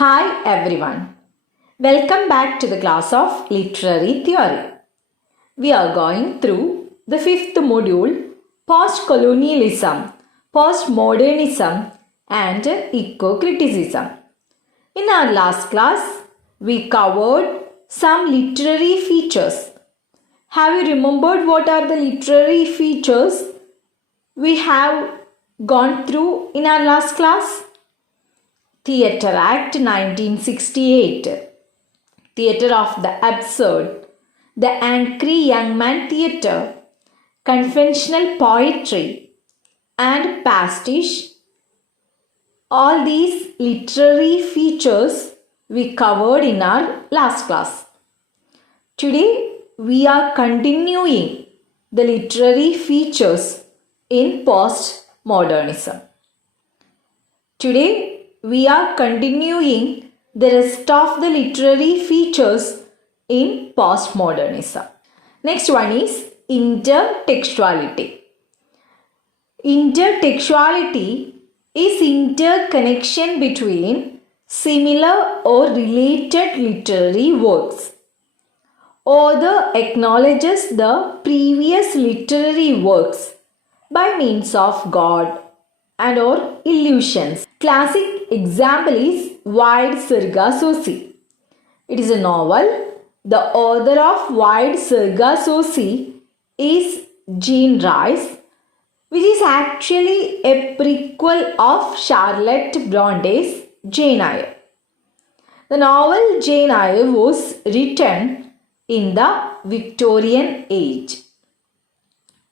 Hi everyone. Welcome back to the class of Literary Theory. We are going through the fifth module, Post-Colonialism, Postmodernism and Eco-Criticism. In our last class, we covered some literary features. Have you remembered what are the literary features we have gone through in our last class? Theatre Act 1968, Theatre of the Absurd, the Angry Young Man Theatre, Conventional Poetry, and Pastiche. All these literary features we covered in our last class. Today we are continuing the literary features in postmodernism. Today we are continuing the rest of the literary features in postmodernism. Next one is intertextuality. Intertextuality is interconnection between similar or related literary works. Author acknowledges the previous literary works by means of God and or illusions. Classic example is Wild Sargassoti. It is a novel. The author of Wild Sargassoti is Jean Rice, which is actually a prequel of Charlotte Bronte's Jane Eyre. The novel Jane Eyre was written in the Victorian age.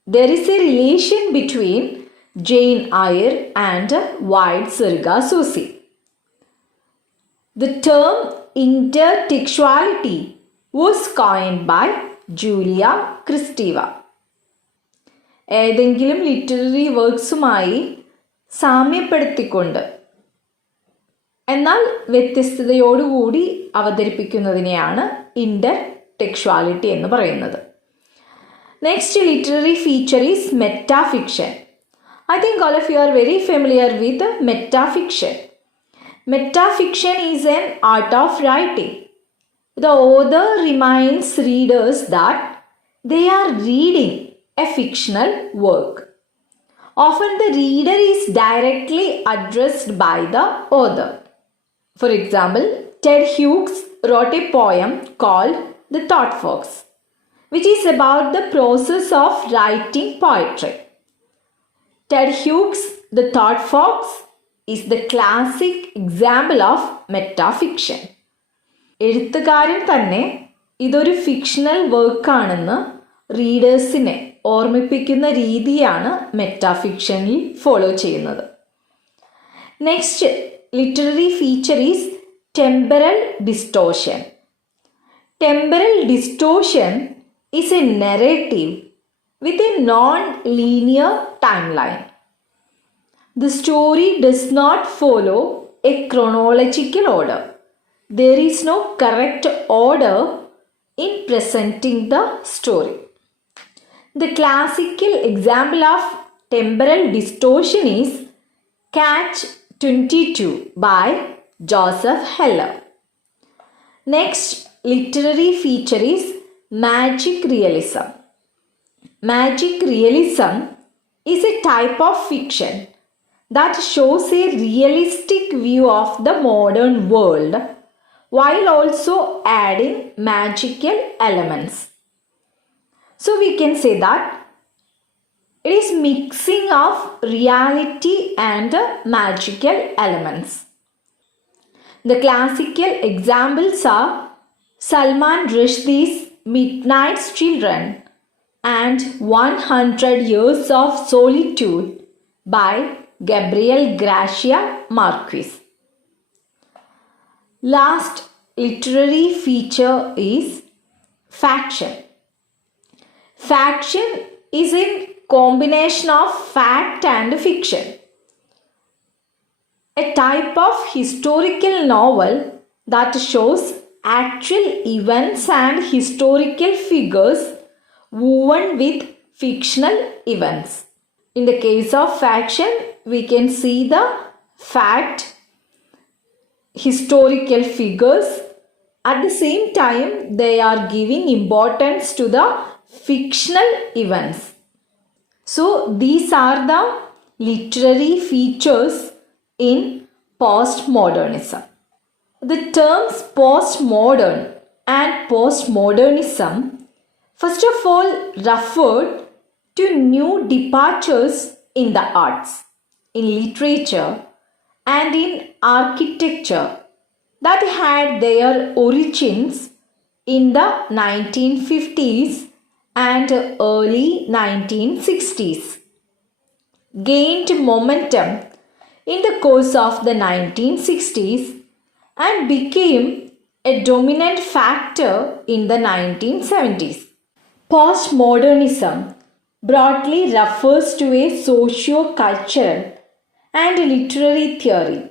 There is a relation between Jane Eyre and Wild Sargassoti. The term intertextuality was coined by Julia Kristeva. ഏതെങ്കിലും literary വർക്ക്സുമായി സാമ്യപ്പെടുത്തിക്കൊണ്ട് എന്നാൽ വ്യത്യസ്തതയോടുകൂടി അവതരിപ്പിക്കുന്നതിനെയാണ് ഇന്റർടെക്സ്ച്വാലിറ്റി എന്ന് പറയുന്നത്. Next literary feature is metafiction. I think all of you are very familiar with metafiction. Metafiction is an art of writing. The author reminds readers that they are reading a fictional work. Often the reader is directly addressed by the author. For example, Ted Hughes wrote a poem called The Thought Fox, which is about the process of writing poetry. Ted Hughes' The Thought Fox is the classic example of metafiction. എഴുത്തുകാരൻ തന്നെ ഇതൊരു fictional വർക്കാണെന്ന് റീഡേഴ്സിനെ ഓർമ്മിപ്പിക്കുന്ന രീതിയാണ് മെറ്റാഫിക്ഷനിൽ follow ചെയ്യുന്നത്. Next literary feature is temporal distortion. Temporal distortion is A narrative with a non-linear timeline. The story does not follow a chronological order. There is no correct order in presenting the story. The classical example of temporal distortion is Catch-22 by Joseph Heller. Next literary feature is magic realism. Magic realism is a type of fiction that shows a realistic view of the modern world while also adding magical elements. So we can say that it is mixing of reality and magical elements. The classical examples are Salman Rushdie's Midnight's Children and 100 Years of Solitude by Gabriel Garcia Marquez. Last literary feature is faction. Faction is a combination of fact and fiction. A type of historical novel that shows actual events and historical figures woven with fictional events. In the case of faction, we can see the fact, historical figures. At the same time, they are giving importance to the fictional events. So, these are the literary features in postmodernism. The terms postmodern and postmodernism first of all referred to new departures in the arts, in literature, and in architecture that had their origins in the 1950s and early 1960s, gained momentum in the course of the 1960s and became a dominant factor in the 1970s. Postmodernism broadly refers to a socio-cultural and literary theory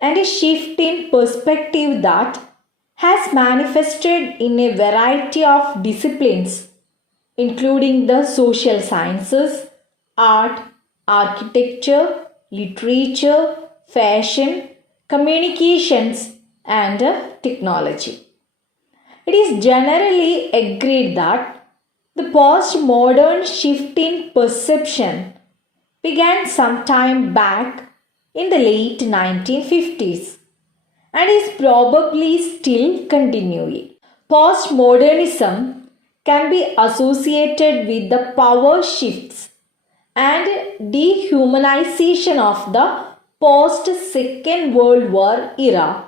and a shift in perspective that has manifested in a variety of disciplines, including the social sciences, art, architecture, literature, fashion, communications, and technology. It is generally agreed that the postmodern shift in perception began sometime back in the late 1950s and is probably still continuing. Postmodernism can be associated with the power shifts and dehumanization of the post Second World War era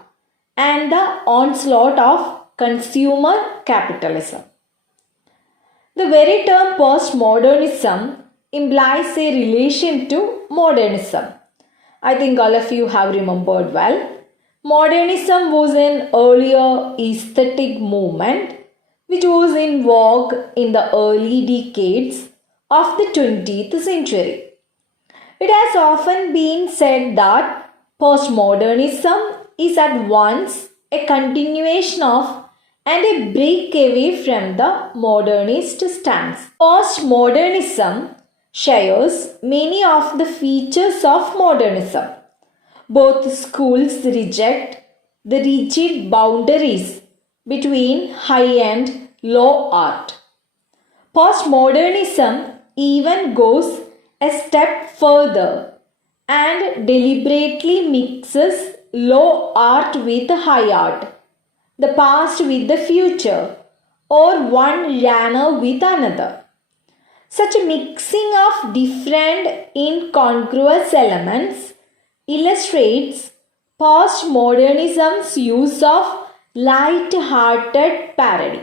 and the onslaught of consumer capitalism. The very term postmodernism implies a relation to modernism. I think all of you have remembered well. Modernism was an earlier aesthetic movement which was in vogue in the early decades of the 20th century. It has often been said that postmodernism is at once a continuation of and a break away from the modernist stance. Postmodernism shares many of the features of modernism. Both schools reject the rigid boundaries between high and low art. Postmodernism even goes a step further and deliberately mixes low art with high art, the past with the future, or one genre with another. Such a mixing of different incongruous elements illustrates postmodernism's use of light-hearted parody,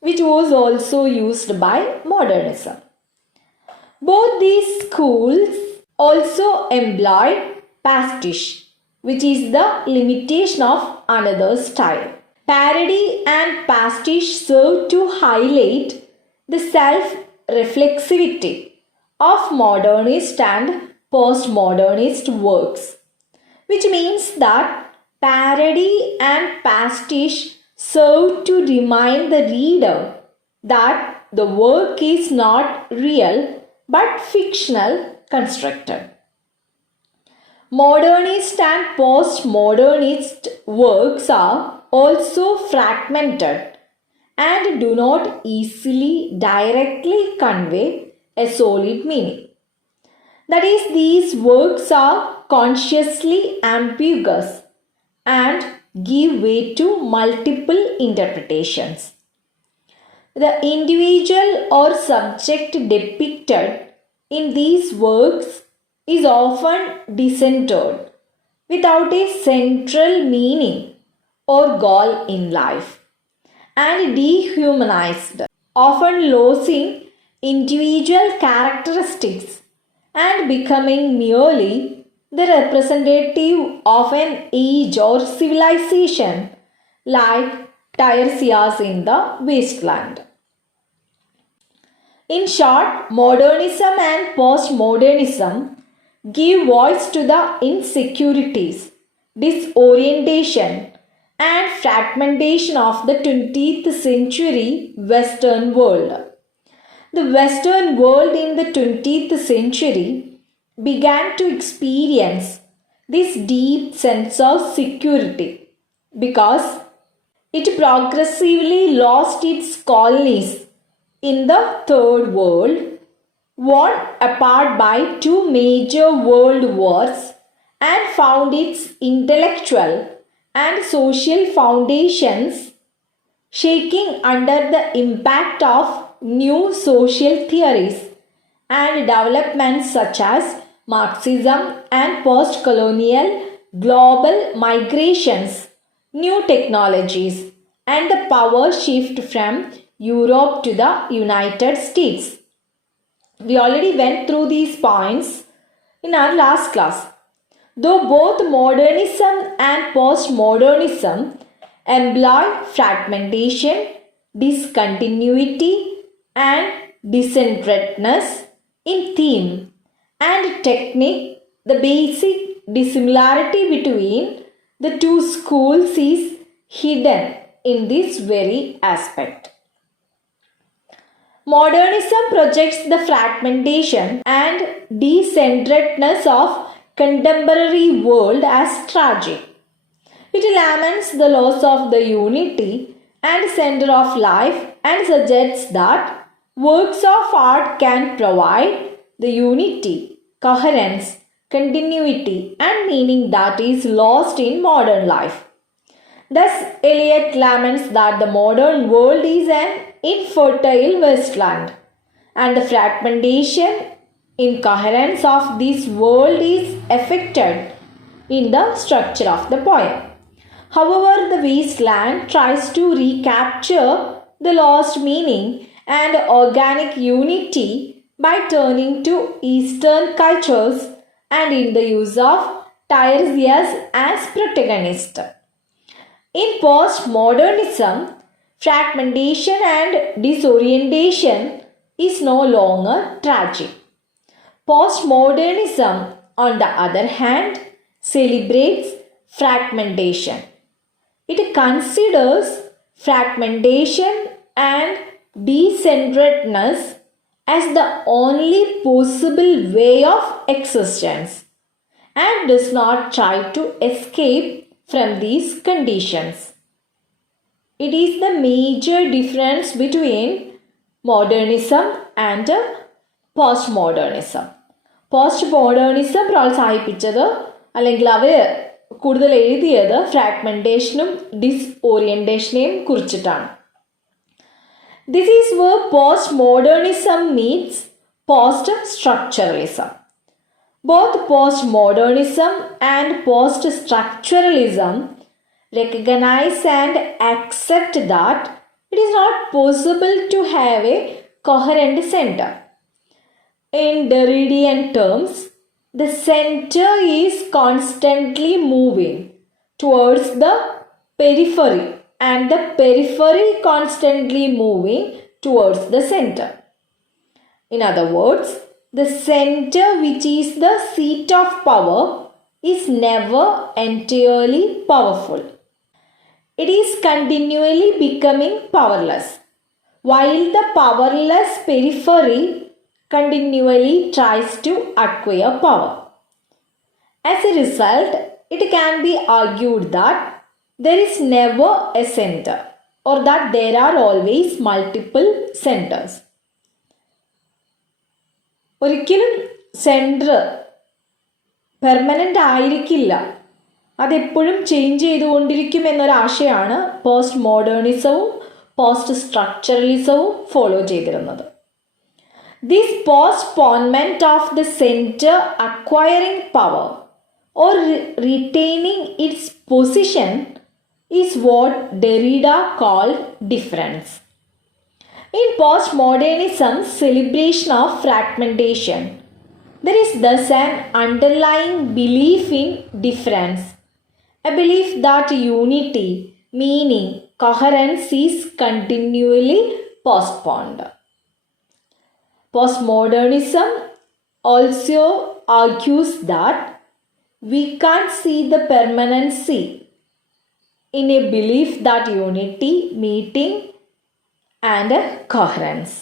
which was also used by modernism. Both these schools also employ pastiche, which is the limitation of another style. Parody and pastiche serve to highlight the self-reflexivity of modernist and postmodernist works, which means that parody and pastiche serve to remind the reader that the work is not real but fictional constructed. Modernist and postmodernist works are also fragmented and do not easily directly convey a solid meaning. That is, these works are consciously ambiguous and give way to multiple interpretations. The individual or subject depicted in these works is often decentered, without a central meaning or goal in life, and dehumanized, often losing individual characteristics and becoming merely the representative of an age or civilization like Tiresias in the wasteland. In short, modernism and postmodernism give voice to the insecurities, disorientation, and fragmentation of the 20th century Western world. The Western world in the 20th century began to experience this deep sense of security because it progressively lost its colonies in the Third World, worn apart by two major world wars, and found its intellectual and social foundations shaking under the impact of new social theories and developments such as Marxism and post colonial global migrations, new technologies, and the power shift from Europe to the United States. We already went through these points in our last class. Though both modernism and postmodernism employ fragmentation, discontinuity, and disinterestedness in theme and technique, the basic dissimilarity between the two schools is hidden in this very aspect. Modernism projects the fragmentation and decenteredness of contemporary world as tragic. It laments the loss of the unity and center of life and suggests that works of art can provide the unity, coherence, continuity, and meaning that is lost in modern life. Thus, Eliot laments that the modern world is an infertile wasteland, and the fragmentation, incoherence of this world is affected in the structure of the poem. However, the wasteland tries to recapture the lost meaning and organic unity by turning to Eastern cultures and in the use of Tiresias as protagonist. In postmodernism, fragmentation and disorientation is no longer tragic. Postmodernism, on the other hand, celebrates fragmentation. It considers fragmentation and decenteredness as the only possible way of existence and does not try to escape from these conditions. It is the major difference between modernism and postmodernism. പോസ്റ്റ്മോഡേണിസം പ്രോത്സാഹിപ്പിച്ചത് അല്ലെങ്കിൽ അവർ കൂടുതൽ എഴുതിയത് ഫ്രാഗ്മെൻറ്റേഷനും ഡിസ്ഓറിയൻറ്റേഷനെയും കുറിച്ചിട്ടാണ്. This is where postmodernism meets post-structuralism. Both postmodernism and post-structuralism recognize and accept that it is not possible to have a coherent center. In Derridian terms, the center is constantly moving towards the periphery and the periphery constantly moving towards the center. In other words, the center, which is the seat of power, is never entirely powerful. It is continually becoming powerless, while the powerless periphery continually tries to acquire power. As a result, it can be argued that there is never a center, or that there are always multiple centers. ഒരിക്കലും centre permanent ആയിരിക്കില്ല, അതെപ്പോഴും change ചെയ്തുകൊണ്ടിരിക്കും എന്നൊരാശയമാണ് post മോഡേണിസവും post സ്ട്രക്ചറലിസവും follow ചെയ്തിരുന്നത്. This postponement of the center acquiring power or retaining its position is what Derrida called difference. In postmodernism's celebration of fragmentation, there is thus an underlying belief in difference, a belief that unity, meaning, coherence is continually postponed. Postmodernism also argues that we can't see the permanency in a belief that unity, meeting, and coherence.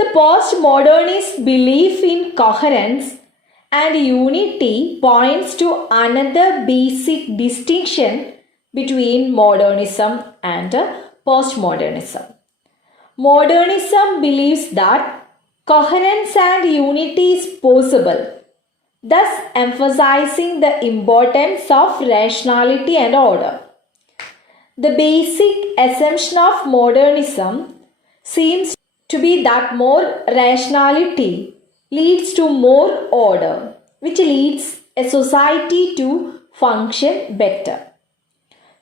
The postmodernist belief in coherence and unity points to another basic distinction between modernism and postmodernism. Modernism believes that coherence and unity is possible, thus emphasizing the importance of rationality and order. The basic assumption of modernism seems to be that more rationality leads to more order, which leads a society to function better.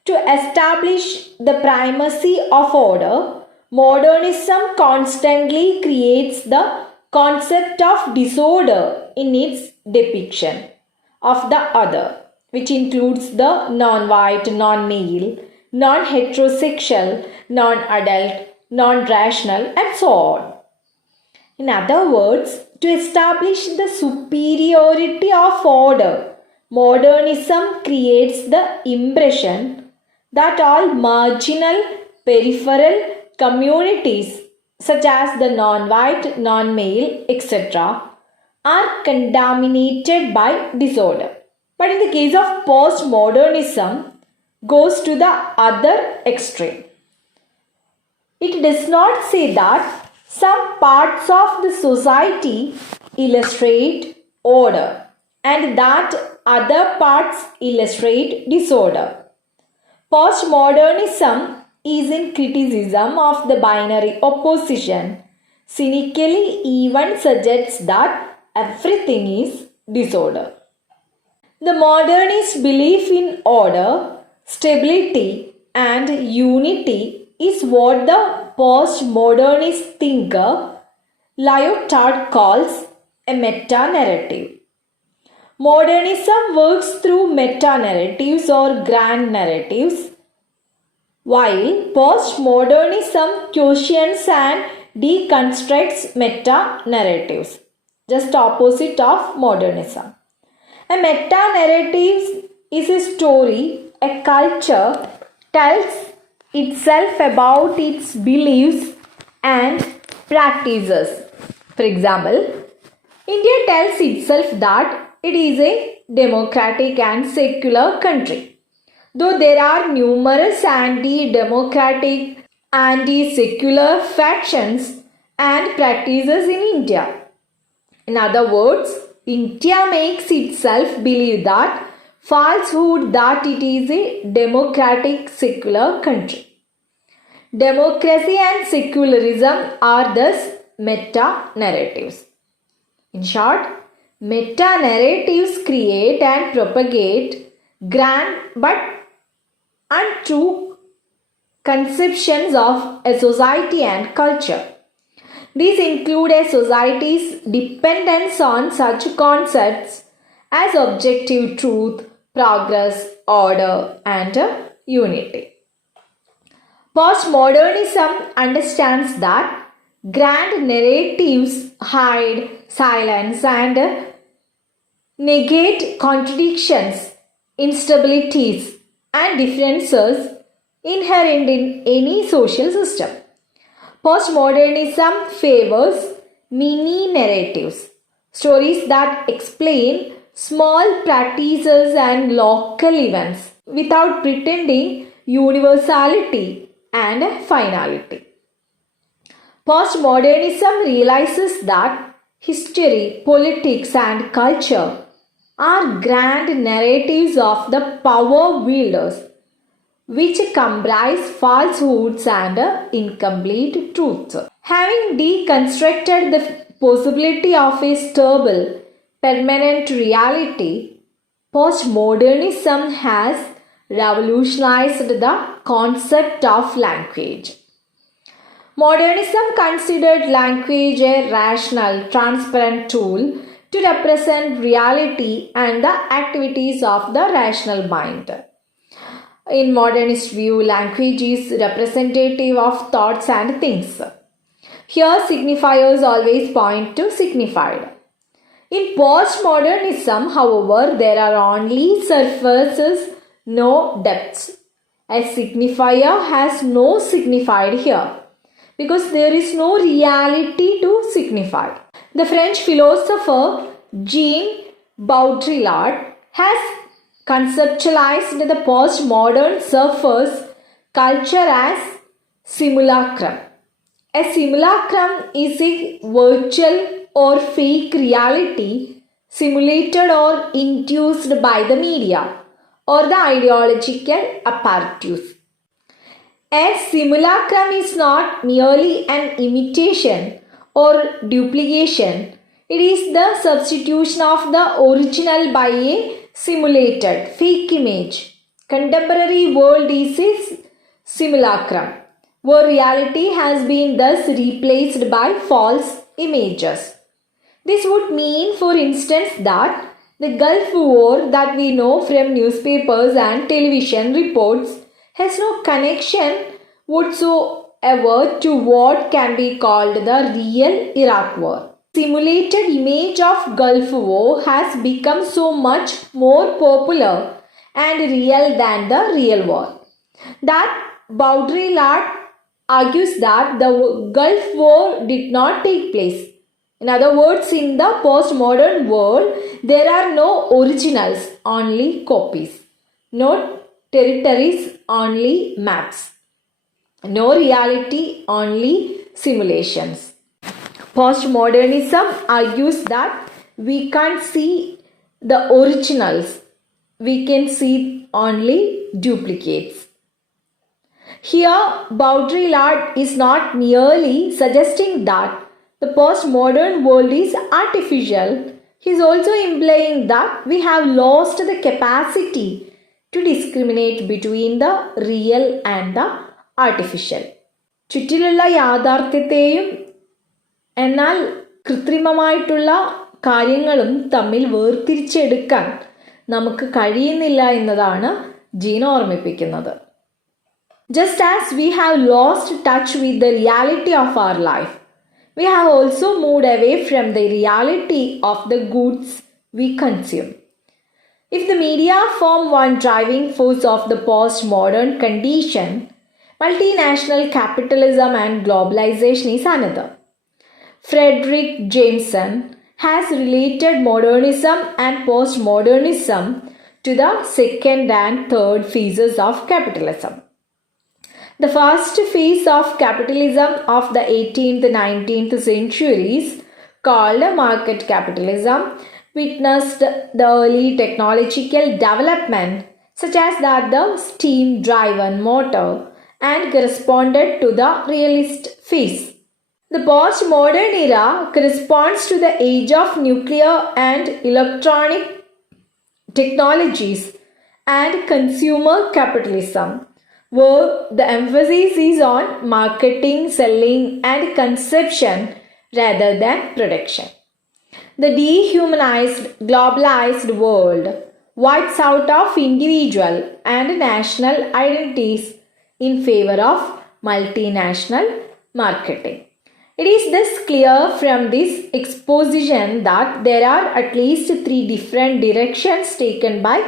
To establish the primacy of order, modernism constantly creates the concept of disorder in its depiction of the other, which includes the non-white, non-male, non-heterosexual, non-adult, non-rational, and so on. In other words, to establish the superiority of order, modernism creates the impression that all marginal, peripheral communities, such as the non-white, non-male, etc., are contaminated by disorder. But in the case of postmodernism, goes to the other extreme. It does not say that some parts of the society illustrate order and that other parts illustrate disorder. Postmodernism is in criticism of the binary opposition, cynically even suggests that everything is disorder. The modernist belief in order, stability, and unity is what the postmodernist thinker Lyotard calls a meta-narrative. Modernism works through meta-narratives or grand narratives, while postmodernism questions and deconstructs meta-narratives, just opposite of modernism. A meta-narrative is a story a culture tells itself about its beliefs and practices. For example, India tells itself that it is a democratic and secular country, though there are numerous anti-democratic, anti-secular factions and practices in India. In other words, India makes itself believe that falsehood that it is a democratic secular country. Democracy and secularism are thus meta-narratives. In short, meta-narratives create and propagate grand but untrue conceptions of a society and culture. These include a society's dependence on such concepts as objective truth, progress, order, and unity. Postmodernism understands that grand narratives hide, silence, and negate contradictions, instabilities, and differences inherent in any social system. Postmodernism favors mini narratives, stories that explain small practices and local events without pretending universality and finality. Postmodernism realizes that history, politics, and culture are grand narratives of the power wielders, which comprise falsehoods and incomplete truths. Having deconstructed the possibility of a stable, permanent reality, postmodernism has revolutionized the concept of language. Modernism considered language a rational, transparent tool to represent reality and the activities of the rational mind. In modernist view, language is representative of thoughts and things. Here, signifiers always point to signified. In postmodernism, however, there are only surfaces, no depths. A signifier has no signified here because there is no reality to signify. The French philosopher Jean Baudrillard has conceptualized the postmodern surface culture as simulacrum. A simulacrum is a virtual or fake reality simulated or induced by the media or the ideological apparatus. A simulacrum is not merely an imitation or duplication, it is the substitution of the original by a simulated fake image. Contemporary world is a simulacrum, where reality has been thus replaced by false images. This would mean, for instance, that the Gulf War that we know from newspapers and television reports has no connection whatsoever to what can be called the real Iraq War. Simulated image of Gulf War has become so much more popular and real than the real war that Baudrillard argues that the Gulf War did not take place. In other words, in the postmodern world, there are no originals, only copies. No territories, only maps. No reality, only simulations. Postmodernism argues that we can't see the originals, we can see only duplicates. Here, Baudrillard is not merely suggesting that the postmodern world is artificial, he is also implying that we have lost the capacity to discriminate between the real and the artificial. ചുറ്റിലുള്ള യാഥാർത്ഥ്യത്തെയും എന്നാൽ കൃത്രിമമായിട്ടുള്ള കാര്യങ്ങളും തമ്മിൽ വേർതിരിച്ചെടുക്കാൻ നമുക്ക് കഴിയുന്നില്ല എന്നതാണ് gene ഓർമ്മിപ്പിക്കുന്നത്. Just as we have lost touch with the reality of our life, we have also moved away from the reality of the goods we consume. If the media form one driving force of the postmodern condition, multinational capitalism and globalization is another. Frederick Jameson has related modernism and postmodernism to the second and third phases of capitalism. The first phase of capitalism of the 18th and 19th centuries, called market capitalism, witnessed the early technological development such as that the steam-driven motor and corresponded to the realist phase. The postmodern era corresponds to the age of nuclear and electronic technologies and consumer capitalism, where the emphasis is on marketing, selling, and consumption rather than production. The dehumanized, globalized world wipes out of individual and national identities in favor of multinational marketing. It is thus clear from this exposition that there are at least three different directions taken by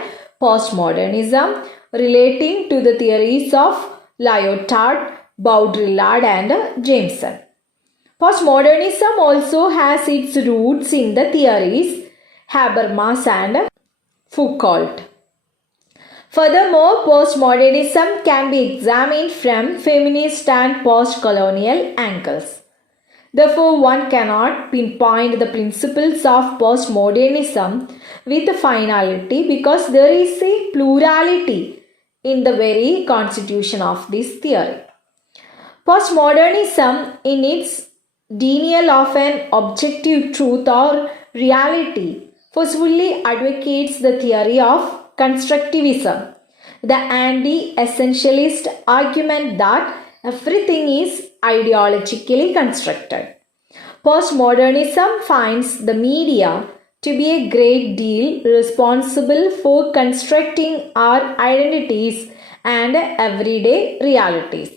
postmodernism relating to the theories of Lyotard, Baudrillard, and Jameson. Postmodernism also has its roots in the theories Habermas and Foucault. Furthermore, postmodernism can be examined from feminist and post-colonial angles. Therefore, one cannot pinpoint the principles of postmodernism with finality because there is a plurality in the very constitution of this theory. Postmodernism, in its denial of an objective truth or reality, forcefully advocates the theory of constructivism, the anti-essentialist argument that everything is ideologically constructed. Postmodernism finds the media to be a great deal responsible for constructing our identities and everyday realities.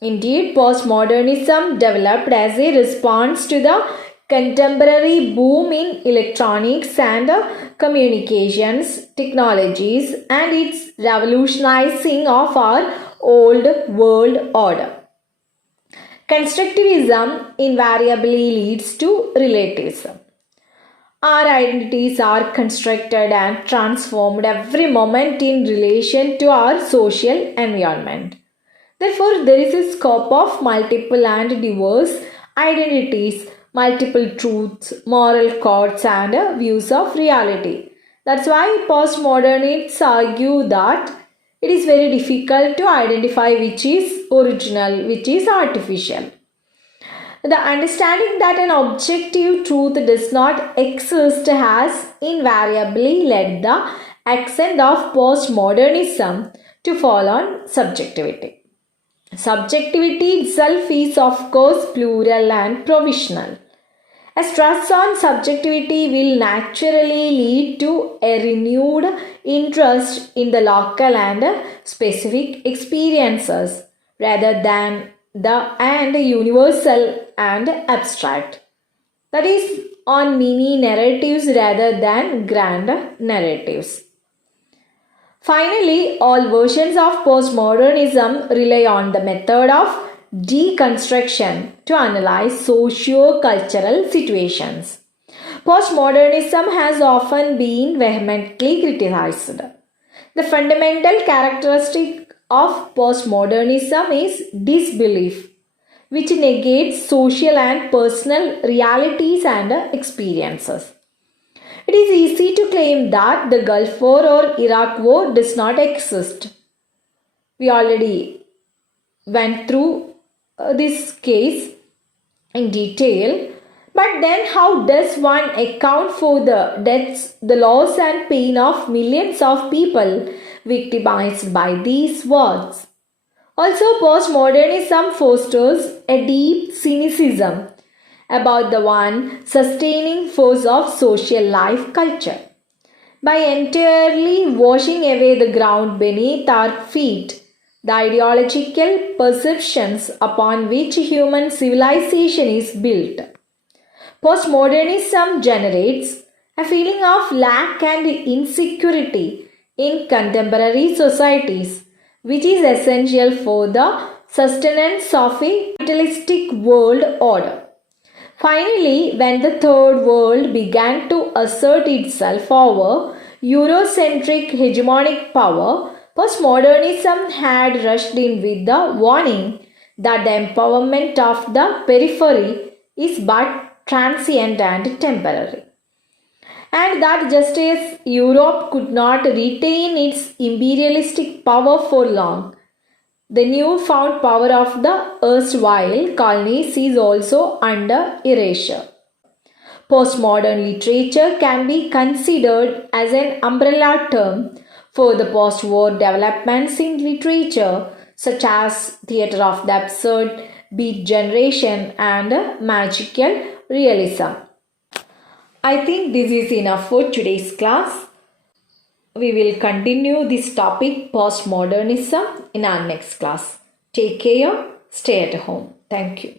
Indeed, postmodernism developed as a response to the contemporary boom in electronics and communications technologies and its revolutionizing of our old world order. Constructivism invariably leads to relativism. Our identities are constructed and transformed every moment in relation to our social environment. Therefore, there is a scope of multiple and diverse identities, multiple truths, moral codes, and views of reality. That's why postmodernists argue that it is very difficult to identify which is original, which is artificial. The understanding that an objective truth does not exist has invariably led the ascent of postmodernism to fall on subjectivity. Subjectivity itself is, of course, plural and provisional. A stress on subjectivity will naturally lead to a renewed interest in the local and specific experiences rather than the and universal and abstract. That is, on mini narratives rather than grand narratives. Finally, all versions of postmodernism rely on the method of deconstruction to analyze socio-cultural situations. Postmodernism has often been vehemently criticized. The fundamental characteristic of postmodernism is disbelief, which negates social and personal realities and experiences. It is easy to claim that the Gulf War or Iraq War does not exist. We already went through this case in detail. But then, how does one account for the deaths, the loss, and pain of millions of people victimized by these wars? Also, postmodernism fosters a deep cynicism about the one sustaining force of social life culture. By entirely washing away the ground beneath our feet, the ideological perceptions upon which human civilization is built, postmodernism generates a feeling of lack and insecurity in contemporary societies, which is essential for the sustenance of a capitalistic world order. Finally, when the Third World began to assert itself over Eurocentric hegemonic power, postmodernism had rushed in with the warning that the empowerment of the periphery is but transient and temporary, and that just as Europe could not retain its imperialistic power for long, the newfound power of the erstwhile colonies is also under erasure. Postmodern literature can be considered as an umbrella term for the post war developments in literature, such as theatre of the absurd, beat generation, and magical realism. I think this is enough for today's class. We will continue this topic postmodernism in our next class. Take care, stay at home. Thank you.